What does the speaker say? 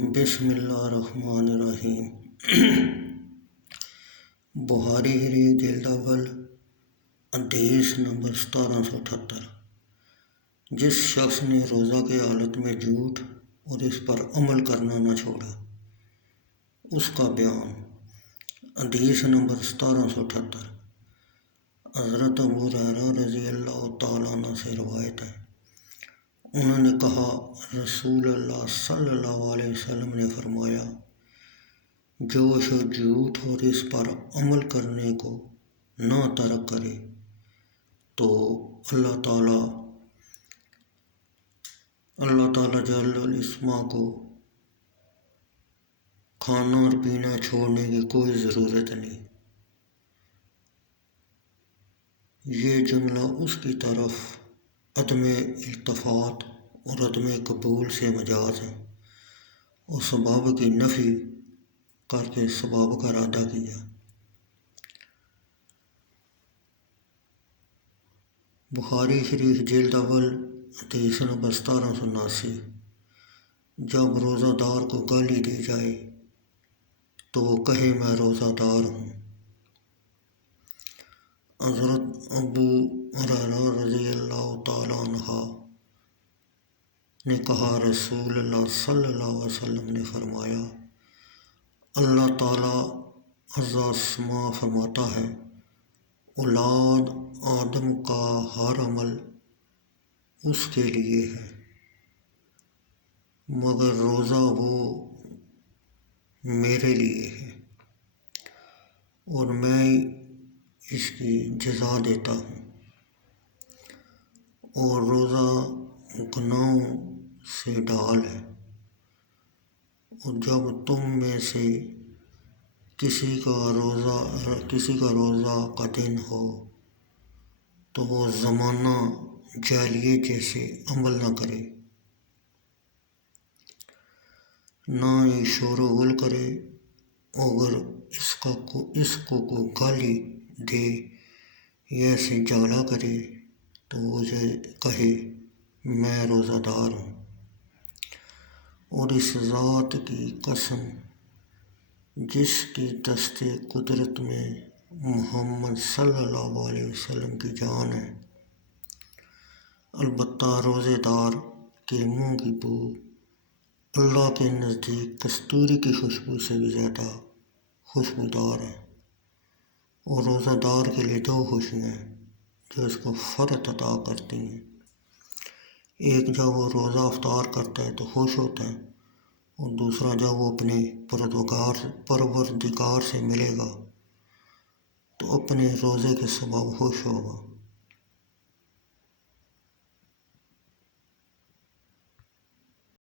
بسم اللہ الرحمن الرحیم۔ بخاری شریف جلد اول حدیث نمبر 1778۔ جس شخص نے روزہ کی حالت میں جھوٹ اور اس پر عمل کرنا نہ چھوڑا، اس کا بیان۔ حدیث نمبر 1778۔ حضرت ابو ہریرہ رضی اللہ تعالیٰ عنہ سے روایت ہے، انہوں نے کہا، رسول اللہ صلی اللہ علیہ وسلم نے فرمایا، جو شخص جھوٹ اور اس پر عمل کرنے کو نہ ترک کرے تو اللہ تعالیٰ جل الاسما کو کھانا اور پینا چھوڑنے کی کوئی ضرورت نہیں۔ یہ جملہ اس کی طرف عدم التفات اور عدم قبول سے مجاز ہے اور سبب کی نفی کر کے سبب کا ارادہ کیا۔ بخاری شریف جلد اول حدیث نمبر 1779۔ جب روزہ دار کو گالی دی جائے تو وہ کہے میں روزہ دار ہوں۔ حضرت ابو ہریرہ رضی اللہ تعالیٰ عنہ نے کہا، رسول اللہ صلی اللہ علیہ وسلم نے فرمایا، اللہ تعالیٰ عز و جل فرماتا ہے، اولاد آدم کا ہر عمل اس کے لیے ہے مگر روزہ وہ میرے لیے ہے اور میں اس کی جزا دیتا ہوں، اور روزہ گناہوں سے ڈال ہے، اور جب تم میں سے کسی کا روزہ کا دن ہو تو وہ زمانہ جاہلیت جیسے عمل نہ کرے، نہ ہی شور و غل کرے، اگر اس کو کوئی گالی دے یا اسے جھگڑا کرے تو اسے کہے میں روزہ دار ہوں، اور اس ذات کی قسم جس کی دست قدرت میں محمد صلی اللہ علیہ وسلم کی جان ہے، البتہ روزے دار کے منہ کی بو اللہ کے نزدیک کستوری کی خوشبو سے بھی زیادہ خوشبودار ہے، اور روزہ دار کے لیے دو خوشیاں ہیں جو اس کو فرحت عطا کرتی ہیں۔ ایک جب وہ روزہ افطار کرتا ہے تو خوش ہوتا ہے، اور دوسرا جب وہ اپنے پروردگار سے ملے گا تو اپنے روزے کے سبب خوش ہوگا۔